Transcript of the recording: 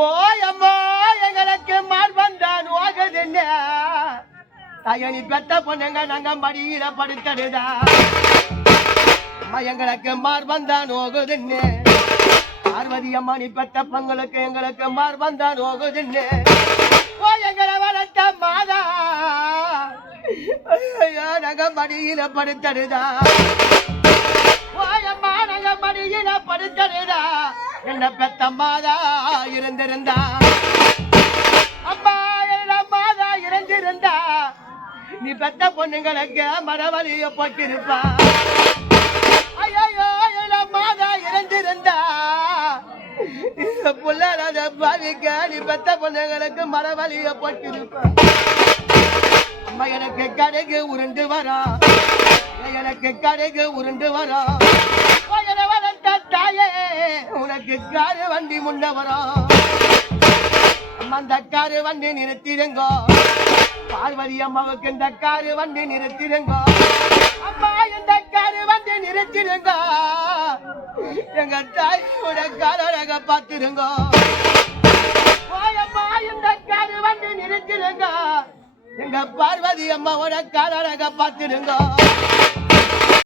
ஓயம்மா எங்களுக்கு மார் வந்தான் ஓகுதுன்னு தாயனி பெத்த பொண்ணுங்க நாங்க மடியில படுத்தடுதா அம்மா எங்களுக்கு மார் வந்தான் ஓகுதுன்னு பார்வதி அம்மா நீ பெத்த பொங்கலுக்கு எங்களுக்கு மார் வந்தான் ஓகுதுன்னு ஓ எங்களை வளர்த்த மாதா. நாங்க மடியில படுத்தடுதா என்ன பெத்த மாதா இருந்திருந்தா? அம்மா என்ன மாதா இருந்திருந்தா? நீ பெத்த பொண்ணுங்களுக்கு மரவழிய போட்டிருப்பா. ஐயோ என்ன மாதா இருந்திருந்தா? புள்ளத பாவிக்க நீ பெத்த பொண்ணுங்களுக்கு மரவழிய போட்டிருப்பா. அம்மா எனக்கு கடைக்கு உருண்டு வரா. எனக்கு கடைக்கு உருண்டு வரா. வண்டி முன்ன வரும் அம்மா அந்த காரு வண்டி நிறுத்திடுங்கோ. பார்வதி அம்மாவுக்கு இந்த காரு வண்டி நிறுத்திடுங்கோ. அம்மா இந்த காரு வண்டி நிறுத்திடுங்கோ. எங்க தாயோட காரழக பார்த்துருங்கோ ஓயம்மா இந்த காரு வண்டி நிறுத்திடுங்க. எங்க பார்வதி அம்மாவோட காரழக பார்த்துருங்கோ